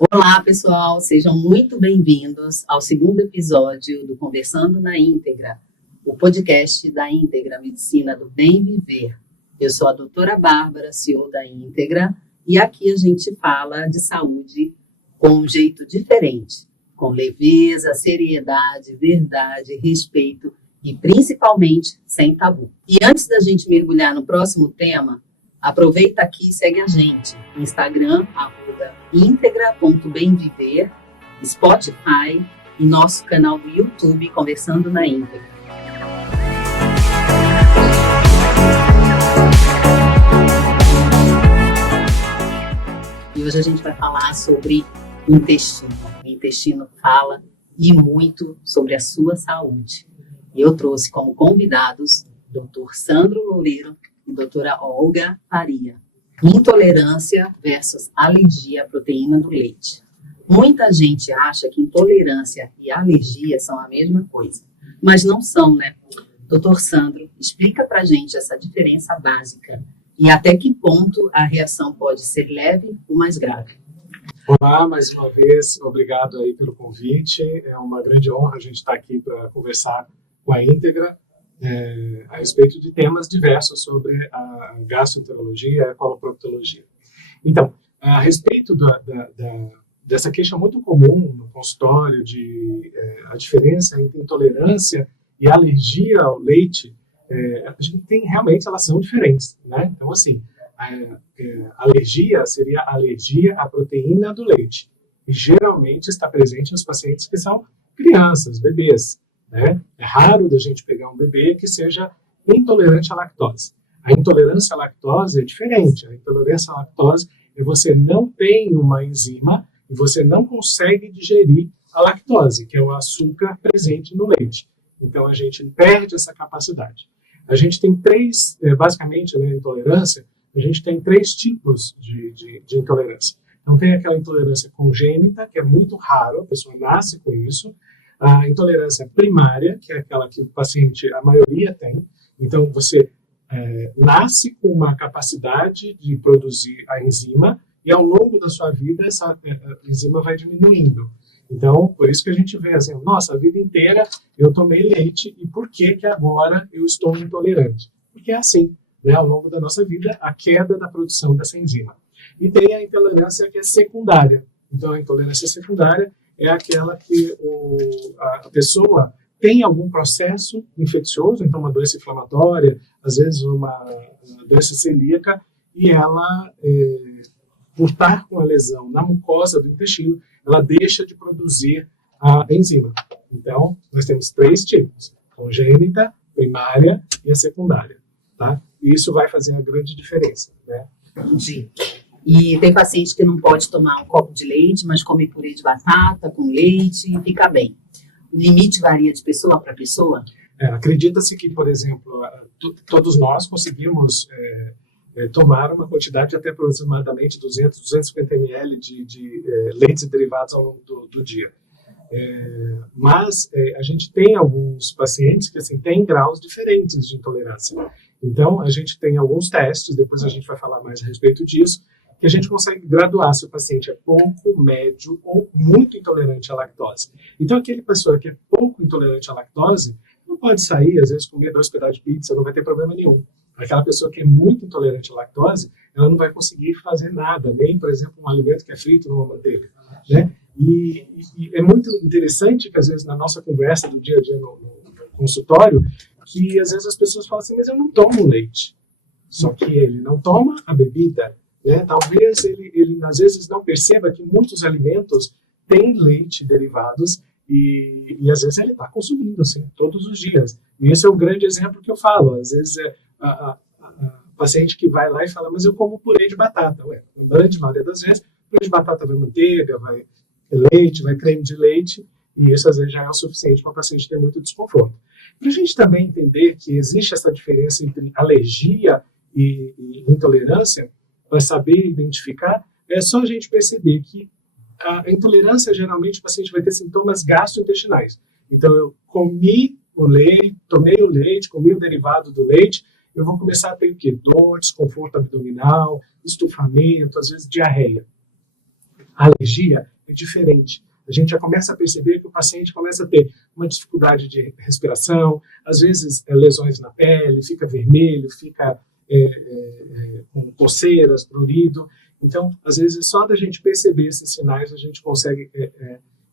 Olá, pessoal, sejam muito bem-vindos ao segundo episódio do Conversando na Íntegra, o podcast da Íntegra Medicina do Bem Viver. Eu sou a doutora Bárbara, CEO da Íntegra, e aqui a gente fala de saúde com um jeito diferente, com leveza, seriedade, verdade, respeito e principalmente sem tabu. E antes da gente mergulhar no próximo tema, aproveita aqui e segue a gente no Instagram, @integra.bemviver, Spotify e nosso canal do YouTube, Conversando na Íntegra. E hoje a gente vai falar sobre intestino. O intestino fala e muito sobre a sua saúde. Eu trouxe como convidados Dr. Sandro Loureiro e doutora Olga Faria. Intolerância versus alergia à proteína do leite. Muita gente acha que intolerância e alergia são a mesma coisa, mas não são, né? Doutor Sandro, explica pra gente essa diferença básica e até que ponto a reação pode ser leve ou mais grave. Olá, mais uma vez, obrigado aí pelo convite. É uma grande honra a gente estar aqui para conversar com a Íntegra a respeito de temas diversos sobre a gastroenterologia e a coloproctologia. Então, a respeito dessa queixa muito comum no consultório de a diferença entre intolerância e alergia ao leite, a gente tem realmente, elas são diferentes, né? Então, assim, alergia seria alergia à proteína do leite, e geralmente está presente nos pacientes que são crianças, bebês, né? É raro da gente pegar um bebê que seja intolerante à lactose. A intolerância à lactose é diferente. A intolerância à lactose é você não tem uma enzima e você não consegue digerir a lactose, que é o açúcar presente no leite. Então, a gente perde essa capacidade. A gente tem basicamente, né, intolerância, a gente tem 3 tipos de intolerância. Então, tem aquela intolerância congênita, que é muito raro, a pessoa nasce com isso. A intolerância primária, que é aquela que o paciente, a maioria tem. Então, você nasce com uma capacidade de produzir a enzima e, ao longo da sua vida, essa enzima vai diminuindo. Então, por isso que a gente vê assim, nossa, a vida inteira eu tomei leite e por que agora eu estou intolerante? Porque é assim, né, ao longo da nossa vida, a queda da produção dessa enzima. E tem a intolerância que é secundária. Então, a intolerância secundária é aquela que a pessoa tem algum processo infeccioso, então uma doença inflamatória, às vezes uma doença celíaca, e ela, por estar com a lesão na mucosa do intestino, ela deixa de produzir a enzima. Então, nós temos 3 tipos: congênita, primária e a secundária. Tá? E isso vai fazer a grande diferença, né? Entendi. E tem paciente que não pode tomar um copo de leite, mas come purê de batata com leite e fica bem. O limite varia de pessoa para pessoa? Acredita-se que, por exemplo, todos nós conseguimos tomar uma quantidade de até aproximadamente 200, 250 ml de leites e derivados ao longo do dia. Mas a gente tem alguns pacientes que assim, têm graus diferentes de intolerância. Então, a gente tem alguns testes, depois a gente vai falar mais a respeito disso, que a gente consegue graduar se o paciente é pouco, médio ou muito intolerante à lactose. Então, aquele pessoa que é pouco intolerante à lactose não pode sair, às vezes, comer 2 pedaços de pizza, não vai ter problema nenhum. Aquela pessoa que é muito intolerante à lactose, ela não vai conseguir fazer nada, nem, por exemplo, um alimento que é frito numa manteiga, né? E é muito interessante que, às vezes, na nossa conversa do dia a dia no consultório, que, às vezes, as pessoas falam assim, mas eu não tomo leite. Só que ele não toma a bebida, né? Talvez ele, às vezes, não perceba que muitos alimentos têm leite derivados e às vezes, ele está consumindo, assim, todos os dias. E esse é o grande exemplo que eu falo. Às vezes, a paciente que vai lá e fala, mas eu como purê de batata. Ué, na grande maioria das vezes, purê de batata vai manteiga, vai leite, vai creme de leite, e isso, às vezes, já é o suficiente para o paciente ter muito desconforto. Para a gente também entender que existe essa diferença entre alergia e intolerância, para saber identificar, é só a gente perceber que a intolerância, geralmente, o paciente vai ter sintomas gastrointestinais. Então, eu comi o leite, tomei o leite, comi o derivado do leite, eu vou começar a ter o quê? Dor, desconforto abdominal, estufamento, às vezes diarreia. A alergia é diferente. A gente já começa a perceber que o paciente começa a ter uma dificuldade de respiração, às vezes lesões na pele, fica vermelho, fica com coceiras, prurido. Então, às vezes, só da gente perceber esses sinais, a gente consegue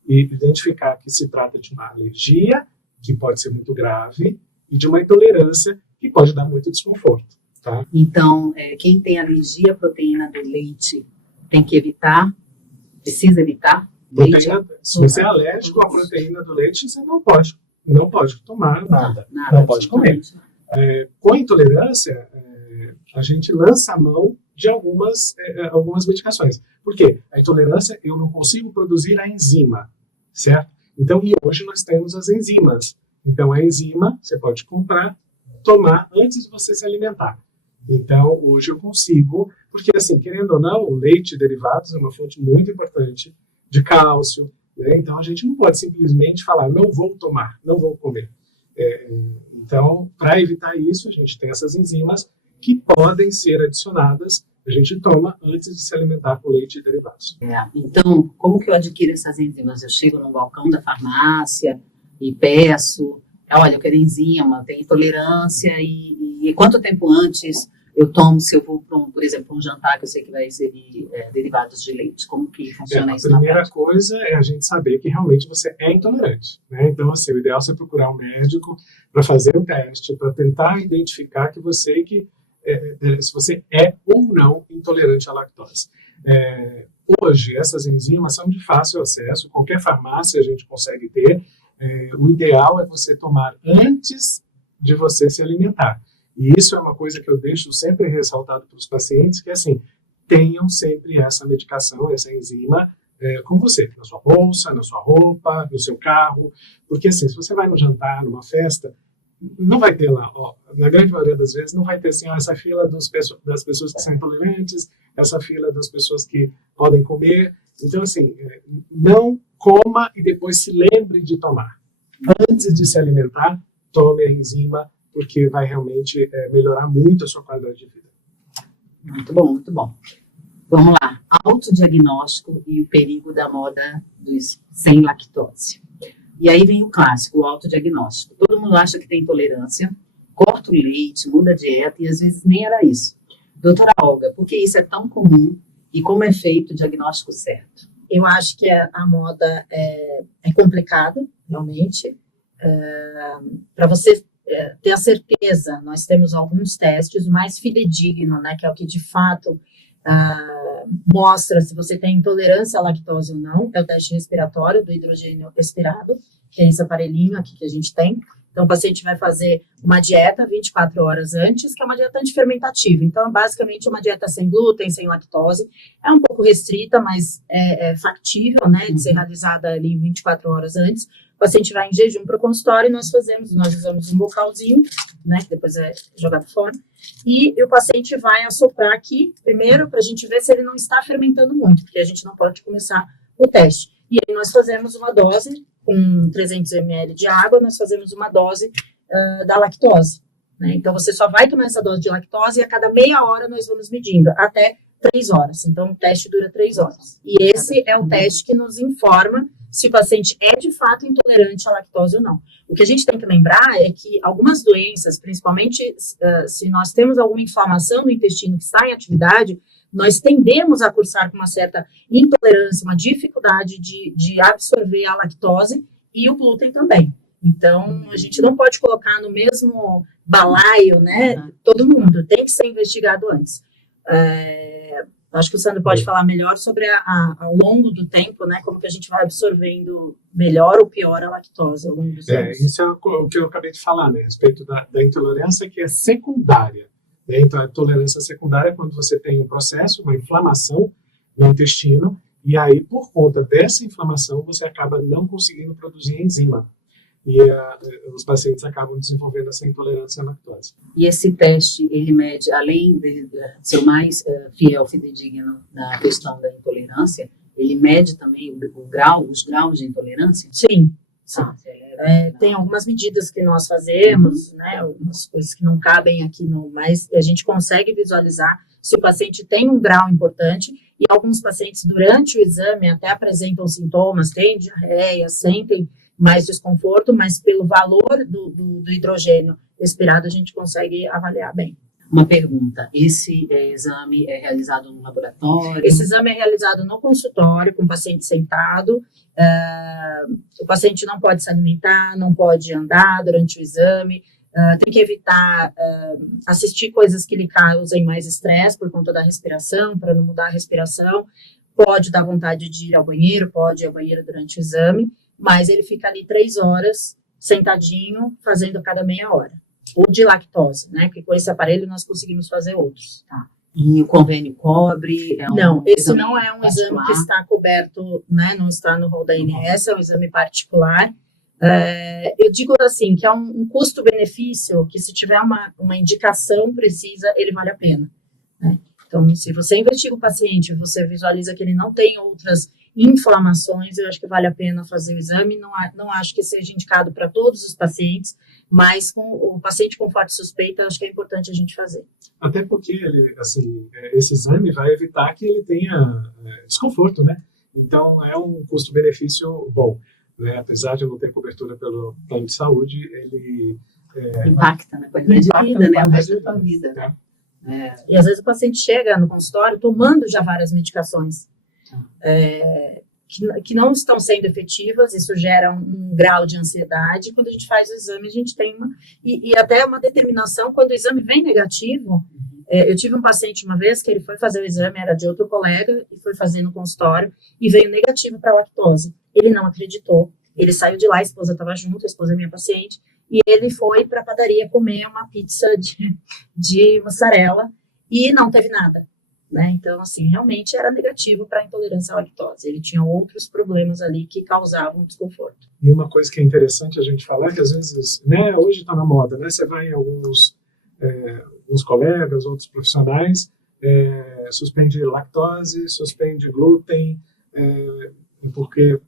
identificar que se trata de uma alergia, que pode ser muito grave, e de uma intolerância, que pode dar muito desconforto. Tá? Então, quem tem alergia à proteína do leite tem que evitar, precisa evitar. Se você é alérgico à proteína do leite, você não pode tomar nada, não pode comer. Com a intolerância, a gente lança a mão de algumas medicações. Por quê? A intolerância, eu não consigo produzir a enzima, certo? Então, e hoje nós temos as enzimas. Então, a enzima, você pode comprar, tomar antes de você se alimentar. Então, hoje eu consigo, porque assim, querendo ou não, o leite e derivados é uma fonte muito importante de cálcio, né? Então, a gente não pode simplesmente falar, não vou tomar, não vou comer. Então, para evitar isso, a gente tem essas enzimas que podem ser adicionadas, a gente toma antes de se alimentar com leite e derivados. Então, como que eu adquiro essas enzimas? Eu chego no balcão da farmácia e peço, olha, eu quero enzima, tenho intolerância, e quanto tempo antes eu tomo, se eu vou, por exemplo, um jantar que eu sei que vai receber derivados de leite? Como que funciona isso? A primeira coisa é a gente saber que realmente você é intolerante, né? Então, assim, o ideal é você procurar um médico para fazer o teste, para tentar identificar que se você é ou não intolerante à lactose. Hoje, essas enzimas são de fácil acesso, qualquer farmácia a gente consegue ter. O ideal é você tomar antes de você se alimentar. E isso é uma coisa que eu deixo sempre ressaltado para os pacientes, que é assim, tenham sempre essa medicação, essa enzima com você, na sua bolsa, na sua roupa, no seu carro, porque assim, se você vai no jantar, numa festa, não vai ter lá, na grande maioria das vezes, não vai ter assim, essa fila das pessoas que são intolerantes, essa fila das pessoas que podem comer. Então, assim, não coma e depois se lembre de tomar. Antes de se alimentar, tome a enzima, porque vai realmente melhorar muito a sua qualidade de vida. Muito bom, muito bom. Vamos lá. Autodiagnóstico e o perigo da moda dos sem lactose. E aí vem o clássico, o autodiagnóstico. Todo mundo acha que tem intolerância, corta o leite, muda a dieta, e às vezes nem era isso. Doutora Olga, por que isso é tão comum e como é feito o diagnóstico certo? Eu acho que a moda é complicado, realmente. Para você ter a certeza, nós temos alguns testes, o mais fidedigno, né, que é o que de fato mostra se você tem intolerância à lactose ou não, é o teste respiratório do hidrogênio expirado, que é esse aparelhinho aqui que a gente tem. Então, o paciente vai fazer uma dieta 24 horas antes, que é uma dieta antifermentativa. Então, basicamente, uma dieta sem glúten, sem lactose. É um pouco restrita, mas é factível, né, de ser realizada ali 24 horas antes. O paciente vai em jejum para o consultório e nós usamos um bocalzinho, né, que depois é jogado fora, e o paciente vai assoprar aqui, primeiro, para a gente ver se ele não está fermentando muito, porque a gente não pode começar o teste. E aí nós fazemos uma dose, com 300 ml de água, nós fazemos uma dose da lactose, né? Então, você só vai tomar essa dose de lactose e a cada meia hora nós vamos medindo, até 3 horas. Então, o teste dura 3 horas. E esse é o teste que nos informa se o paciente é, de fato, intolerante à lactose ou não. O que a gente tem que lembrar é que algumas doenças, principalmente se nós temos alguma inflamação no intestino que está em atividade, nós tendemos a cursar com uma certa intolerância, uma dificuldade de absorver a lactose e o glúten também. Então, a gente não pode colocar no mesmo balaio, né, todo mundo, tem que ser investigado antes. Acho que o Sandro pode falar melhor sobre ao longo do tempo, né, como que a gente vai absorvendo melhor ou pior a lactose ao longo dos anos. Isso é o que eu acabei de falar, né, a respeito da intolerância que é secundária. Né? Então, a tolerância secundária é quando você tem um processo, uma inflamação no intestino, e aí, por conta dessa inflamação, você acaba não conseguindo produzir enzima. E os pacientes acabam desenvolvendo essa intolerância à lactose. E esse teste, ele mede, além de ser o mais fiel, fidedigno na questão da intolerância, ele mede também os graus de intolerância? Sim. Tem algumas medidas que nós fazemos, né, algumas coisas que não cabem aqui, mas a gente consegue visualizar se o paciente tem um grau importante, e alguns pacientes, durante o exame, até apresentam sintomas, têm diarreia, sentem mais desconforto, mas pelo valor do hidrogênio expirado, a gente consegue avaliar bem. Uma pergunta, esse exame é realizado no laboratório? Esse exame é realizado no consultório, com o paciente sentado. O paciente não pode se alimentar, não pode andar durante o exame, tem que evitar assistir coisas que lhe causem mais estresse por conta da respiração, para não mudar a respiração. Pode dar vontade de ir ao banheiro, pode ir ao banheiro durante o exame, mas ele fica ali 3 horas, sentadinho, fazendo a cada meia hora. Ou de lactose, né? Porque com esse aparelho nós conseguimos fazer outros. Tá. E o convênio cobre? Não, esse não é um exame que está coberto, né? Não está no rol da ANS, é um exame particular. Eu digo assim, que é um custo-benefício que, se tiver uma indicação precisa, ele vale a pena, né? Então, se você investiga o paciente, você visualiza que ele não tem outras inflamações, eu acho que vale a pena fazer o exame. Não acho que seja indicado para todos os pacientes, mas com o paciente com forte suspeita, eu acho que é importante a gente fazer. Até porque esse exame vai evitar que ele tenha desconforto, né? Então, é um custo-benefício bom, né? Apesar de não ter cobertura pelo plano de saúde, ele impacta na qualidade de vida, né? O resto da tua vida. Tá? E às vezes o paciente chega no consultório tomando já várias medicações que não estão sendo efetivas, isso gera um grau de ansiedade. Quando a gente faz o exame, a gente tem e até uma determinação, quando o exame vem negativo. Eu tive um paciente uma vez que ele foi fazer o exame, era de outro colega, e foi fazer no consultório, e veio negativo para lactose. Ele não acreditou, ele saiu de lá, a esposa estava junto, a esposa é minha paciente, e ele foi para a padaria comer uma pizza de mussarela, e não teve nada, né? Então, assim, realmente era negativo para a intolerância à lactose. Ele tinha outros problemas ali que causavam desconforto. E uma coisa que é interessante a gente falar, que às vezes, né, hoje está na moda, né? Você vai em alguns colegas, outros profissionais, suspende lactose, suspende glúten, porque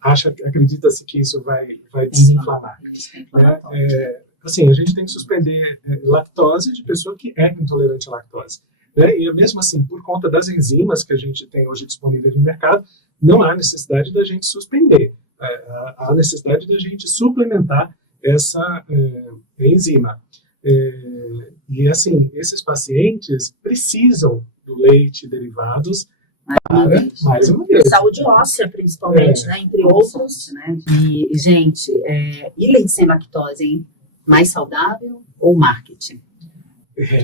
acredita-se que isso vai desinflamar. Assim, a gente tem que suspender lactose de pessoa que é intolerante à lactose, né? E mesmo assim, por conta das enzimas que a gente tem hoje disponíveis no mercado, não há necessidade da gente suspender, há necessidade da gente suplementar essa enzima. E assim, esses pacientes precisam do leite e derivados mais uma vez. Saúde óssea, principalmente, né? Entre outros. Né? E, gente, e leite sem lactose, hein? Mais saudável ou marketing?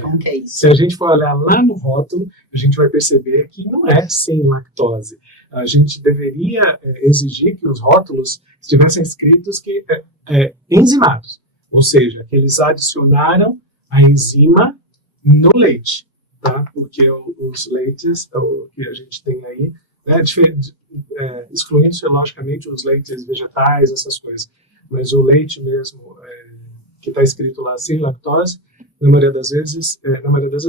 Como que é isso? Se a gente for olhar lá no rótulo, a gente vai perceber que não é sem lactose. A gente deveria exigir que os rótulos estivessem escritos que enzimados, ou seja, que eles adicionaram a enzima no leite, tá? Porque os leites que a gente tem aí, né, excluindo-se, logicamente, os leites vegetais, essas coisas, mas o leite mesmo, que está escrito lá sem lactose, na maioria das vezes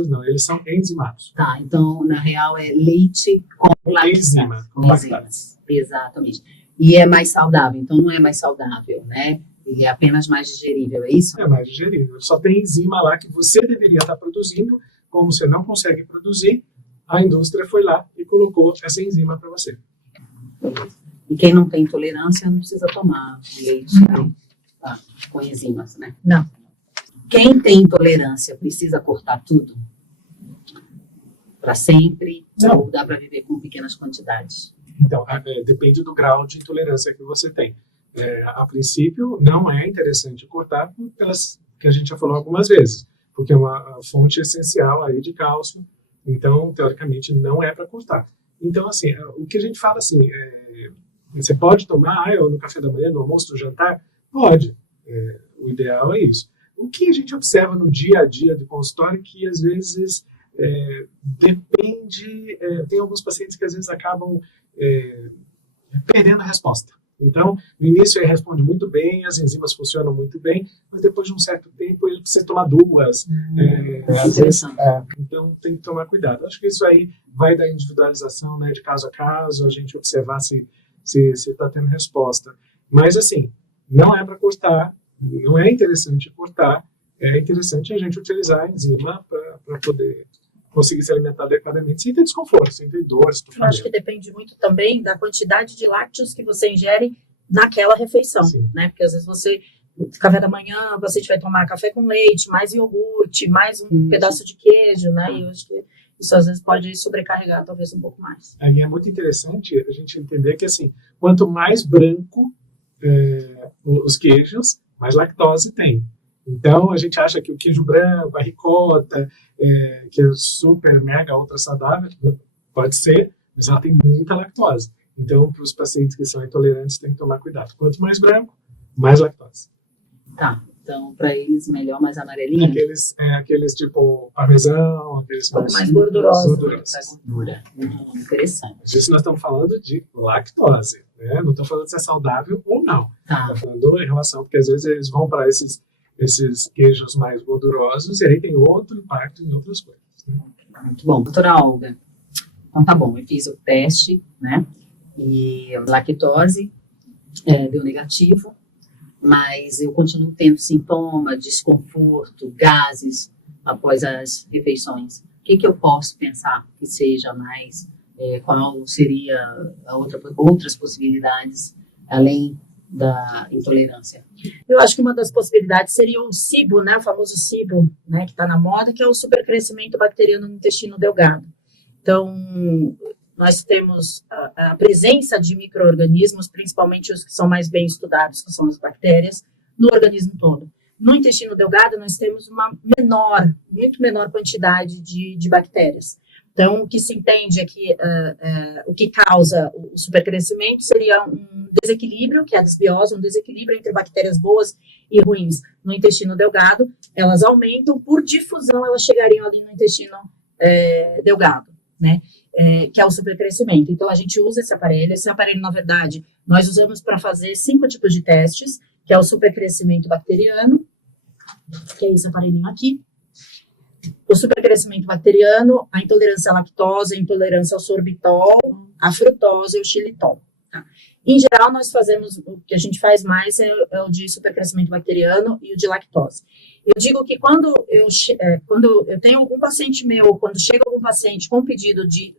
não, eles são enzimados. Tá, então, na real, é leite com enzima, com lactase. Exatamente. E é mais saudável, então não é mais saudável, né? Ele é apenas mais digerível, é isso? É mais digerível. Só tem enzima lá que você deveria estar produzindo, como você não consegue produzir, a indústria foi lá e colocou essa enzima para você. E quem não tem intolerância não precisa tomar leite com enzimas, né? Não. Quem tem intolerância precisa cortar tudo? Para sempre? Não. Ou dá para viver com pequenas quantidades? Então, depende do grau de intolerância que você tem. A princípio, não é interessante cortar pelas que a gente já falou algumas vezes, porque é uma fonte essencial aí de cálcio, então, teoricamente, não é para cortar. Então, assim, o que a gente fala assim, você pode tomar no café da manhã, no almoço, no jantar? Pode. O ideal é isso. O que a gente observa no dia a dia do consultório que, às vezes, depende... tem alguns pacientes que, às vezes, acabam perdendo a resposta. Então, no início ele responde muito bem, as enzimas funcionam muito bem, mas depois de um certo tempo ele precisa tomar duas. Às vezes, então, tem que tomar cuidado. Acho que isso aí vai da individualização, né, de caso a caso, a gente observar se está tendo resposta. Mas, assim, não é para cortar, não é interessante cortar, é interessante a gente utilizar a enzima para poder conseguir se alimentar adequadamente sem ter desconforto, sem ter dor, Eu estufamento. acho que depende muito também da quantidade de lácteos que você ingere naquela refeição, Sim. né? Porque às vezes você, café da manhã, você vai tomar café com leite, mais iogurte, mais um pedaço de queijo, né? E eu acho que isso às vezes pode sobrecarregar talvez um pouco mais. Aí é muito interessante a gente entender que, assim, quanto mais branco os queijos, mais lactose tem. Então, a gente acha que o queijo branco, a ricota, que é super, mega, ultra saudável, pode ser, mas ela tem muita lactose. Então, para os pacientes que são intolerantes, tem que tomar cuidado. Quanto mais branco, mais lactose. Tá, então para eles melhor mais amarelinho. Aqueles tipo parmesão, aqueles Um pouco mais gordurosos. Gordura. Interessante. Isso nós estamos falando de lactose, né? Não estamos falando se é saudável ou não. Tá. Estamos falando em relação, porque às vezes eles vão para esses queijos mais gordurosos e aí tem outro impacto em outras coisas. Né? Muito bom. Doutora Olga, então tá bom, eu fiz o teste, né? E lactose deu negativo, mas eu continuo tendo sintoma, desconforto, gases após as refeições. O que eu posso pensar que seja mais, qual seria outras possibilidades além da intolerância? Eu acho que uma das possibilidades seria o SIBO, né, o famoso SIBO, né, que está na moda, que é o supercrescimento bacteriano no intestino delgado. Então, nós temos a presença de micro-organismos, principalmente os que são mais bem estudados, que são as bactérias, no organismo todo. No intestino delgado, nós temos uma muito menor quantidade de bactérias. Então, o que se entende é que o que causa o supercrescimento seria um desequilíbrio, que é a desbiose, um desequilíbrio entre bactérias boas e ruins no intestino delgado. Elas aumentam, por difusão, elas chegariam ali no intestino delgado, né? Que é o supercrescimento. Então, a gente usa esse aparelho. Esse aparelho, na verdade, nós usamos para fazer 5 tipos de testes, que é o supercrescimento bacteriano, que é esse aparelhinho aqui. O supercrescimento bacteriano, a intolerância à lactose, a intolerância ao sorbitol, a frutose e o xilitol. Tá? Em geral, nós fazemos, o que a gente faz mais é o de supercrescimento bacteriano e o de lactose. Eu digo que quando eu tenho algum paciente meu, quando chega algum paciente com pedido de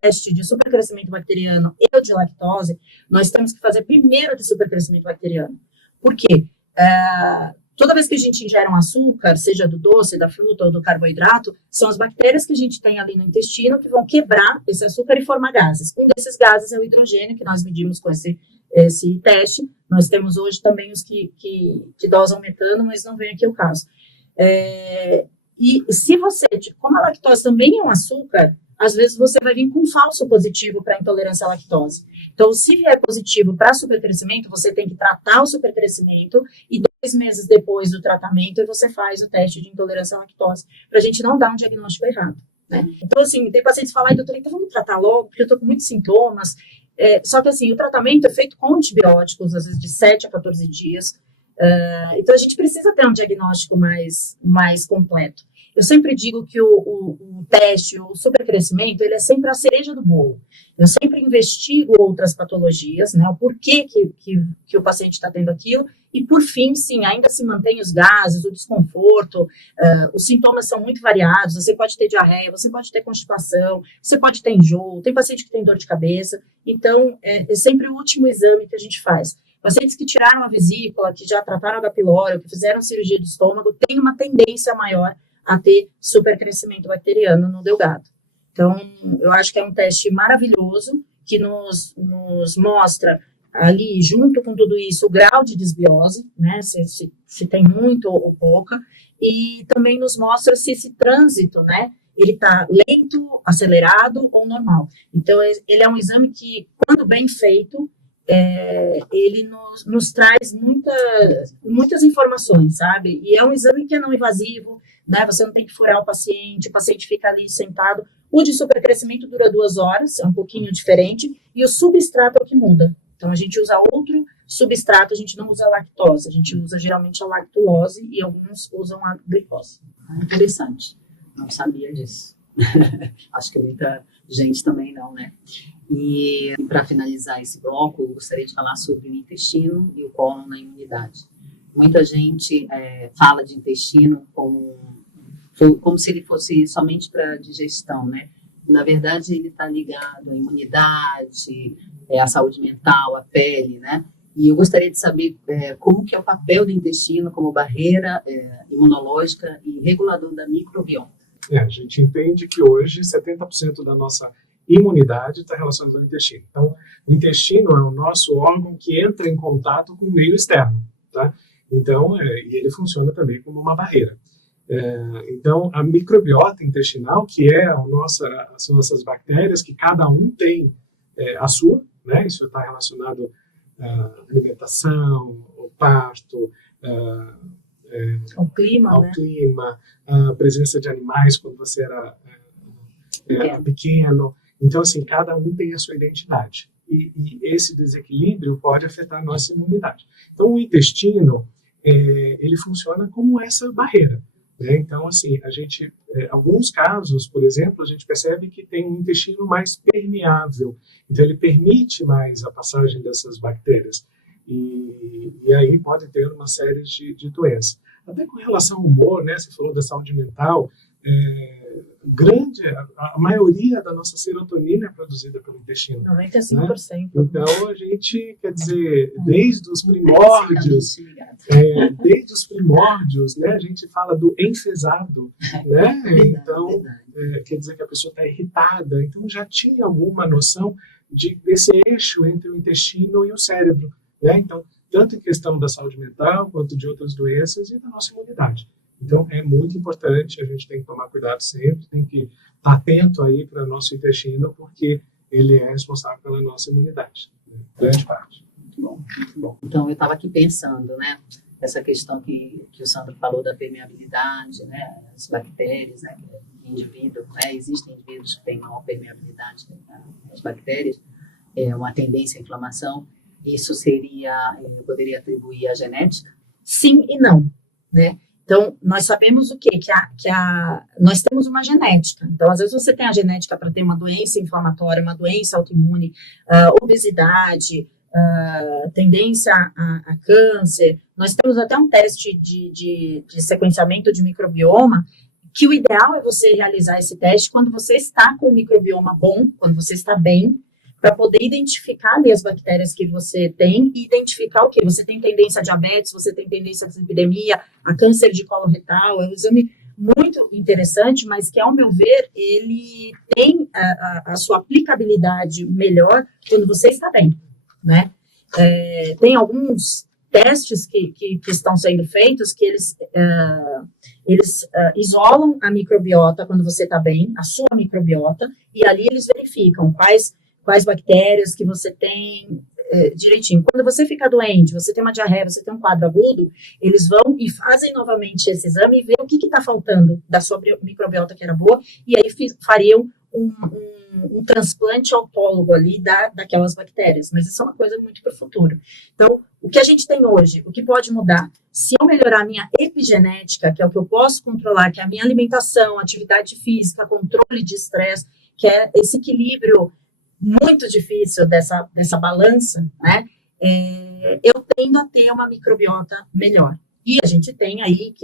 teste de supercrescimento bacteriano e o de lactose, nós temos que fazer primeiro de supercrescimento bacteriano. Por quê? Toda vez que a gente ingere um açúcar, seja do doce, da fruta ou do carboidrato, são as bactérias que a gente tem ali no intestino que vão quebrar esse açúcar e formar gases. Um desses gases é o hidrogênio, que nós medimos com esse teste. Nós temos hoje também os que dosam metano, mas não vem aqui o caso. E se você, como a lactose também é um açúcar, às vezes você vai vir com um falso positivo para intolerância à lactose. Então, se vier positivo para supercrescimento, você tem que tratar o supercrescimento e 2 meses depois do tratamento você faz o teste de intolerância à lactose, para a gente não dar um diagnóstico errado. Né? Então, assim, tem pacientes que falam, doutora, então vamos tratar logo, porque eu estou com muitos sintomas. Só que, assim, o tratamento é feito com antibióticos, às vezes de 7 a 14 dias. Então, a gente precisa ter um diagnóstico mais completo. Eu sempre digo que o teste, o supercrescimento, ele é sempre a cereja do bolo. Eu sempre investigo outras patologias, né, o porquê que o paciente está tendo aquilo, e por fim, sim, ainda se mantém os gases, o desconforto, os sintomas são muito variados, você pode ter diarreia, você pode ter constipação, você pode ter enjoo, tem paciente que tem dor de cabeça, então é sempre o último exame que a gente faz. Pacientes que tiraram a vesícula, que já trataram H. pylori, que fizeram cirurgia do estômago, têm uma tendência maior a ter supercrescimento bacteriano no delgado. Então, eu acho que é um teste maravilhoso, que nos mostra ali, junto com tudo isso, o grau de desbiose, né, se tem muito ou pouca, e também nos mostra se esse trânsito, né, ele está lento, acelerado ou normal. Então, ele é um exame que, quando bem feito, ele nos traz muitas informações, sabe? E é um exame que é não invasivo, né? Você não tem que furar o paciente fica ali sentado. O de supercrescimento dura 2 horas, é um pouquinho diferente, e o substrato é o que muda. Então, a gente usa outro substrato, a gente não usa lactose, a gente usa geralmente a lactulose e alguns usam a glicose. Interessante, não sabia disso. Acho que muita gente também não, né? E para finalizar esse bloco, eu gostaria de falar sobre o intestino e o cólon na imunidade. Muita gente fala de intestino como como se ele fosse somente para digestão, né? Na verdade, ele está ligado à imunidade, à saúde mental, à pele, né? E eu gostaria de saber como que é o papel do intestino como barreira imunológica e regulador da microbiota. A gente entende que hoje 70% da nossa imunidade está relacionada ao intestino. Então, o intestino é o nosso órgão que entra em contato com o meio externo, tá? Então, e ele funciona também como uma barreira. Então, a microbiota intestinal, que são essas bactérias que cada um tem a sua, né? Isso está relacionado à alimentação, ao parto, ao clima, né? Clima, a presença de animais quando você era pequeno. Então, assim, cada um tem a sua identidade. E esse desequilíbrio pode afetar a nossa imunidade. Então, o intestino, ele funciona como essa barreira. Né? Então, assim, alguns casos, por exemplo, a gente percebe que tem um intestino mais permeável. Então, ele permite mais a passagem dessas bactérias. E aí pode ter uma série de doenças. Até com relação ao humor, né? Você falou da saúde mental, a maioria da nossa serotonina é produzida pelo intestino. 95%. Né? Então, a gente, quer dizer, desde os primórdios, né, a gente fala do enfesado, né? Então, quer dizer que a pessoa está irritada. Então, já tinha alguma noção desse eixo entre o intestino e o cérebro, né? Então, tanto em questão da saúde mental, quanto de outras doenças e da nossa imunidade. Então, é muito importante, a gente tem que tomar cuidado sempre, tem que estar atento aí para o nosso intestino, porque ele é responsável pela nossa imunidade, né? Grande parte. Muito bom, muito bom. Então, eu estava aqui pensando, né, essa questão que o Sandro falou da permeabilidade, né, as bactérias, né, indivíduo, né, existem indivíduos que têm maior permeabilidade às bactérias, uma tendência à inflamação. Isso poderia atribuir à genética? Sim e não, né? Então, nós sabemos o quê? Nós temos uma genética. Então, às vezes você tem a genética para ter uma doença inflamatória, uma doença autoimune, obesidade, tendência a câncer. Nós temos até um teste de sequenciamento de microbioma, que o ideal é você realizar esse teste quando você está com o microbioma bom, quando você está bem, para poder identificar ali as bactérias que você tem e identificar o quê? Você tem tendência a diabetes, você tem tendência a dislipidemia, a câncer de colo retal. É um exame muito interessante, mas que, ao meu ver, ele tem a sua aplicabilidade melhor quando você está bem, né? Tem alguns testes que estão sendo feitos que eles isolam a microbiota quando você está bem, a sua microbiota, e ali eles verificam quais bactérias que você tem direitinho. Quando você fica doente, você tem uma diarreia, você tem um quadro agudo, eles vão e fazem novamente esse exame e veem o que está faltando da sua microbiota que era boa, e aí fariam um transplante autólogo ali daquelas bactérias. Mas isso é uma coisa muito para o futuro. Então, o que a gente tem hoje, o que pode mudar? Se eu melhorar a minha epigenética, que é o que eu posso controlar, que é a minha alimentação, atividade física, controle de estresse, que é esse equilíbrio muito difícil dessa balança, né? Eu tendo a ter uma microbiota melhor. E a gente tem aí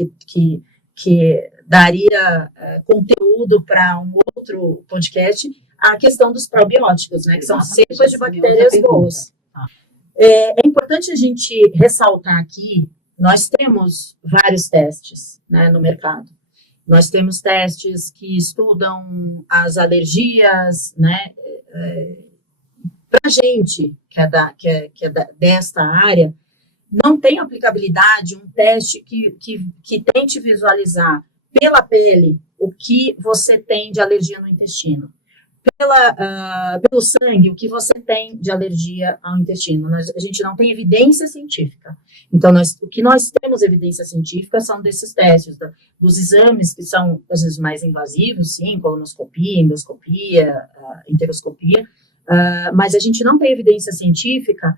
que daria conteúdo para um outro podcast, a questão dos probióticos, né? Que são cepas de bactérias boas. É importante a gente ressaltar aqui, nós temos vários testes, né, no mercado. Nós temos testes que estudam as alergias, né? Para a gente que é desta área, não tem aplicabilidade um teste que tente visualizar pela pele o que você tem de alergia no intestino, pelo sangue o que você tem de alergia ao intestino. A gente não tem evidência científica. Então, o que nós temos evidência científica são desses testes, dos exames que são, às vezes, mais invasivos, sim, colonoscopia, endoscopia, enteroscopia, mas a gente não tem evidência científica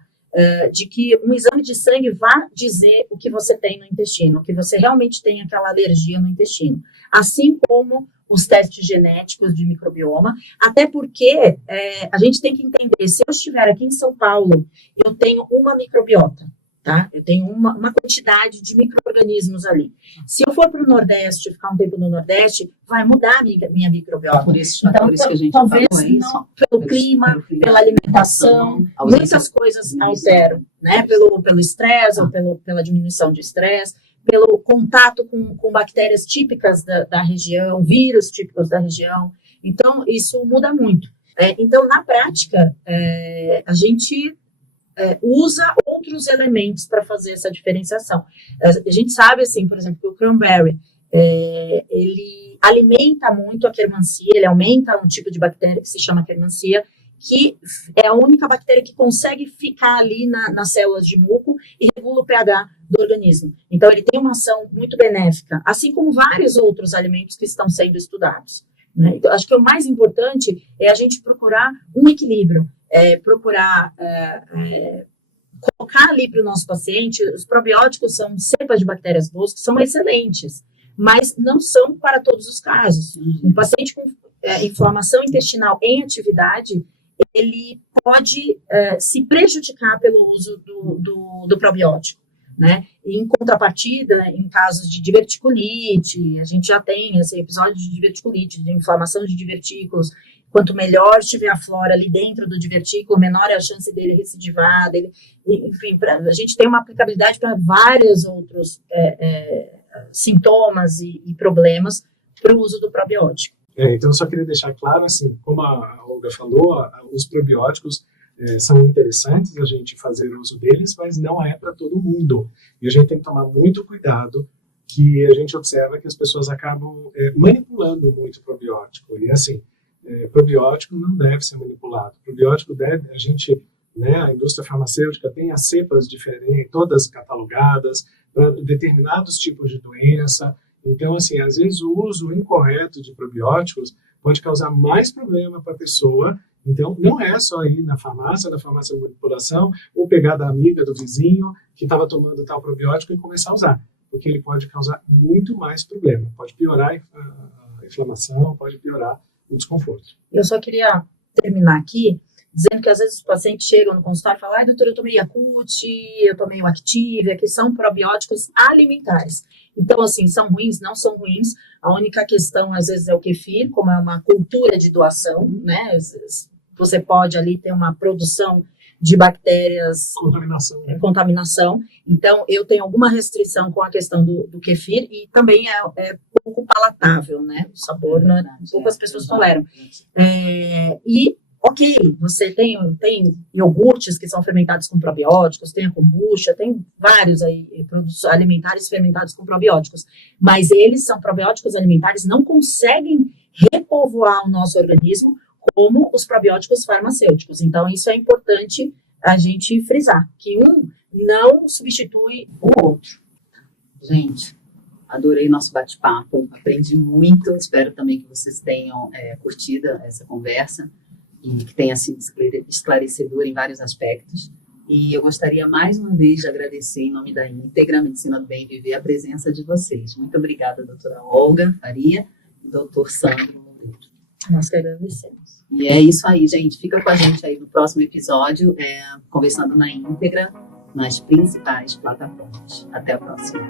de que um exame de sangue vá dizer o que você tem no intestino, que você realmente tem aquela alergia no intestino. Assim como os testes genéticos de microbioma, até porque a gente tem que entender, se eu estiver aqui em São Paulo, eu tenho uma microbiota, tá? Eu tenho uma quantidade de micro-organismos ali. Se eu for para o Nordeste, ficar um tempo no Nordeste, vai mudar a minha microbiota. Por esses Então, fatores que a gente talvez falou, é isso? não, pelo clima, pela alimentação, ausência muitas coisas de alteram, né? Pelo estresse ou pela diminuição de estresse, pelo contato com bactérias típicas da região, vírus típicos da região. Então, isso muda muito. Então, na prática, a gente usa outros elementos para fazer essa diferenciação. A gente sabe, assim, por exemplo, que o cranberry, ele alimenta muito a quermancia, ele aumenta um tipo de bactéria que se chama quermancia, que é a única bactéria que consegue ficar ali nas células de muco e regula o pH do organismo. Então, ele tem uma ação muito benéfica, assim como vários outros alimentos que estão sendo estudados, né? Então, acho que o mais importante é a gente procurar um equilíbrio, procurar colocar ali para o nosso paciente. Os probióticos são cepas de bactérias boas que são excelentes, mas não são para todos os casos. Um paciente com inflamação intestinal em atividade, ele pode se prejudicar pelo uso do probiótico, né? Em contrapartida, em casos de diverticulite, a gente já tem esse episódio de diverticulite, de inflamação de divertículos. Quanto melhor estiver a flora ali dentro do divertículo, menor é a chance dele recidivar, enfim, a gente tem uma aplicabilidade para vários outros sintomas e problemas para o uso do probiótico. Então, eu só queria deixar claro, assim, como a Olga falou, os probióticos são interessantes a gente fazer uso deles, mas não é para todo mundo. E a gente tem que tomar muito cuidado, que a gente observa que as pessoas acabam manipulando muito o probiótico. E, assim, probiótico não deve ser manipulado. Probiótico deve, a indústria farmacêutica tem as cepas diferentes, todas catalogadas, para determinados tipos de doença. Então, assim, às vezes o uso incorreto de probióticos pode causar mais problema para a pessoa. Então, não é só ir na farmácia de manipulação, ou pegar da amiga, do vizinho, que estava tomando tal probiótico e começar a usar, porque ele pode causar muito mais problema. Pode piorar a inflamação, pode piorar o desconforto. Eu só queria terminar aqui dizendo que às vezes os pacientes chegam no consultório e falam: doutor, eu tomei Yakult, eu tomei o Activia, que são probióticos alimentares. Então, assim, são ruins? Não são ruins. A única questão, às vezes, é o kefir, como é uma cultura de doação, né? Você pode ali ter uma produção de bactérias... Contaminação. Contaminação. Então, eu tenho alguma restrição com a questão do kefir, e também é pouco palatável, né? O sabor, poucas pessoas toleram. Ok, você tem iogurtes que são fermentados com probióticos, tem a kombucha, tem vários aí produtos alimentares fermentados com probióticos, mas eles são probióticos alimentares, não conseguem repovoar o nosso organismo como os probióticos farmacêuticos. Então, isso é importante a gente frisar, que um não substitui o outro. Gente, adorei nosso bate-papo, aprendi muito, espero também que vocês tenham curtido essa conversa e que tenha sido esclarecedor em vários aspectos. E eu gostaria mais uma vez de agradecer, em nome da Íntegra Medicina do Bem Viver, a presença de vocês. Muito obrigada, doutora Olga Faria e doutor Sandro Monteiro. Nós que agradecemos. E é isso aí, gente. Fica com a gente aí no próximo episódio, conversando na Íntegra, nas principais plataformas. Até a próxima.